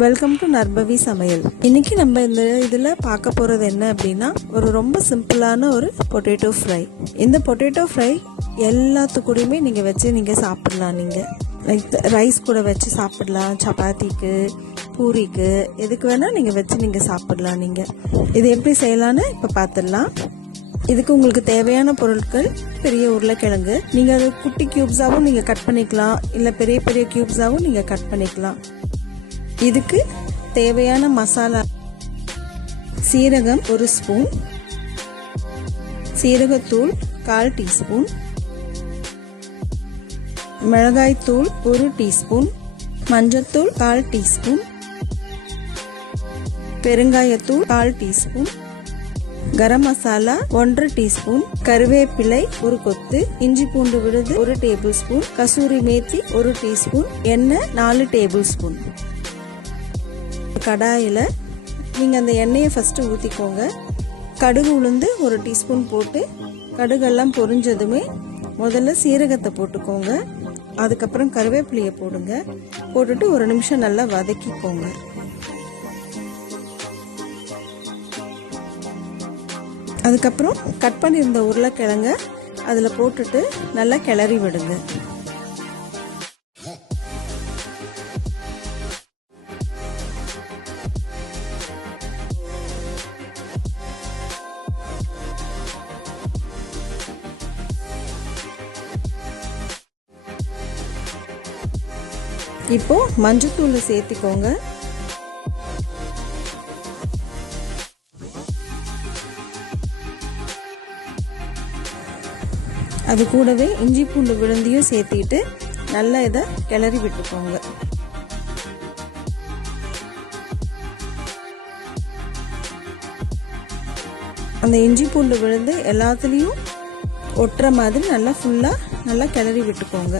Welcome to நர்பவி சமையல். இன்னைக்கு நம்ம இந்த இதில் பார்க்க போகிறது என்ன அப்படின்னா, ஒரு ரொம்ப சிம்பிளான ஒரு பொட்டேட்டோ ஃப்ரை. இந்த பொட்டேட்டோ ஃப்ரை எல்லாத்துக்கூடையுமே நீங்கள் வச்சு நீங்கள் சாப்பிடலாம். நீங்கள் லைக் ரைஸ் கூட வச்சு சாப்பிடலாம், சப்பாத்திக்கு, பூரிக்கு, எதுக்கு வேணால் நீங்கள் வச்சு நீங்கள் சாப்பிடலாம். நீங்கள் இது எப்படி செய்யலான்னு இப்போ பார்த்துடலாம். இதுக்கு உங்களுக்கு தேவையான பொருட்கள்: பெரிய உருளைக்கிழங்கு, நீங்கள் அதை குட்டி க்யூப்ஸாகவும் நீங்கள் கட் பண்ணிக்கலாம், இல்லை பெரிய பெரிய க்யூப்ஸாகவும் நீங்கள் கட் பண்ணிக்கலாம். இதுக்கு தேவையான மசாலா: சீரகம் 1 ஸ்பூன், சீரகத்தூள் 1/4 டீஸ்பூன், மிளகாய்த்தூள் 1 டீஸ்பூன், மஞ்சத்தூள் 1/4 டீஸ்பூன், பெருங்காயத்தூள் 1/4 டீஸ்பூன், கரம் மசாலா 1 டீஸ்பூன், கருவேப்பிலை 1 கொத்து, இஞ்சி பூண்டு விழுது 1 table spoon, kasuri methi 1 teaspoon, எண்ணெய் 4 டேபிள் ஸ்பூன். கடாயில் நீங்கள் அந்த எண்ணெயை ஃபஸ்ட்டு ஊற்றிக்கோங்க. கடுகு உளுந்து 1 டீஸ்பூன் போட்டு, கடுகெல்லாம் பொரிஞ்சதுமே முதல்ல சீரகத்தை போட்டுக்கோங்க. அதுக்கப்புறம் கருவேப்பிலையை போடுங்க. போட்டுட்டு 1 நிமிஷம் நல்லா வதக்கிக்கோங்க. அதுக்கப்புறம் கட் பண்ணியிருந்த உருளைக்கிழங்க அதில் போட்டுட்டு நல்லா கிளறி விடுங்க. இப்போ மஞ்சத்தூள் சேர்த்திக்கோங்க. அது கூடவே இஞ்சி பூண்டு விழுந்தையும் சேர்த்திட்டு நல்லா இதை கிளறி விட்டுக்கோங்க. அந்த இஞ்சி பூண்டு விழுந்து எல்லாத்துலேயும் ஒட்டுற மாதிரி நல்லா ஃபுல்லாக நல்லா கிளறி விட்டுக்கோங்க.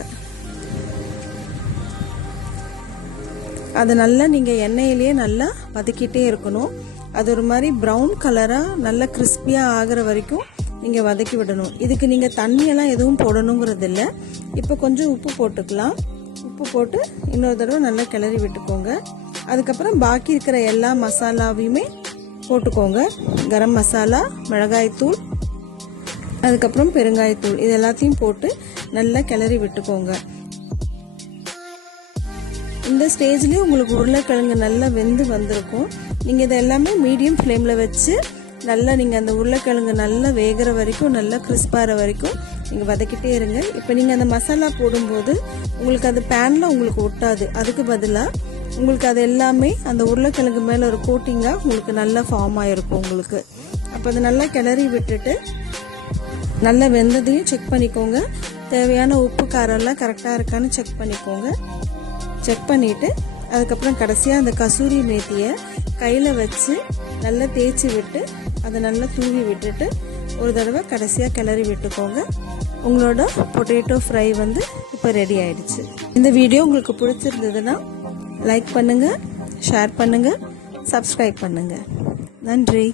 அதை நல்லா நீங்கள் எண்ணெயிலேயே நல்லா வதக்கிட்டே இருக்கணும். அது ஒரு மாதிரி ப்ரௌன் கலராக நல்லா கிறிஸ்பியாக ஆகிற வரைக்கும் நீங்கள் வதக்கி விடணும். இதுக்கு நீங்கள் தண்ணியெல்லாம் எதுவும் போடணுங்கிறது இல்லை. இப்போ கொஞ்சம் உப்பு போட்டுக்கலாம். உப்பு போட்டு இன்னொரு தடவை நல்லா கிளறி விட்டுக்கோங்க. அதுக்கப்புறம் பாக்கி இருக்கிற எல்லா மசாலாவையுமே போட்டுக்கோங்க. கரம் மசாலா, மிளகாய்த்தூள், அதுக்கப்புறம் பெருங்காயத்தூள், இது எல்லாத்தையும் போட்டு நல்லா கிளறி விட்டுக்கோங்க. இந்த ஸ்டேஜ்லேயும் உங்களுக்கு உருளைக்கிழங்கு நல்லா வெந்து வந்திருக்கும். நீங்கள் இதை எல்லாமே மீடியம் ஃப்ளேமில் வச்சு நல்லா நீங்கள் அந்த உருளைக்கிழங்கு நல்லா வேகிற வரைக்கும், நல்லா கிறிஸ்பாகிற வரைக்கும் நீங்கள் வதக்கிட்டே இருங்க. இப்போ நீங்கள் அந்த மசாலா போடும்போது உங்களுக்கு அது பேனில் உங்களுக்கு ஒட்டாது. அதுக்கு பதிலாக உங்களுக்கு அது எல்லாமே அந்த உருளைக்கிழங்கு மேலே ஒரு கோட்டிங்காக உங்களுக்கு நல்லா ஃபார்ம் ஆகிருக்கும் உங்களுக்கு. அப்போ அதை நல்லா கிளறி விட்டுட்டு நல்லா வெந்ததையும் செக் பண்ணிக்கோங்க. தேவையான உப்பு காரம்லாம் கரெக்டாக இருக்கான்னு செக் பண்ணிக்கோங்க. செக் பண்ணிவிட்டு அதுக்கப்புறம் கடைசியாக அந்த கசூரி மேத்தியை கையில் வச்சு நல்லா தேய்ச்சி விட்டு அதை நல்லா தூவி விட்டுட்டு ஒரு தடவை கடைசியாக கிளறி விட்டுக்கோங்க. உங்களோட பொட்டேட்டோ ஃப்ரை வந்து இப்போ ரெடி ஆயிடுச்சு. இந்த வீடியோ உங்களுக்கு பிடிச்சிருந்ததுன்னா லைக் பண்ணுங்கள், ஷேர் பண்ணுங்கள், சப்ஸ்கிரைப் பண்ணுங்கள். நன்றி.